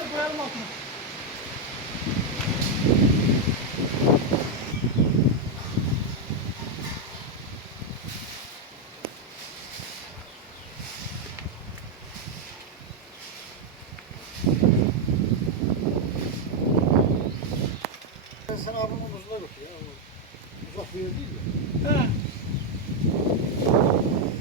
De koyalım altına. Ben sana abimin uzuna götür ya. Uzak bir yer değil ya. He.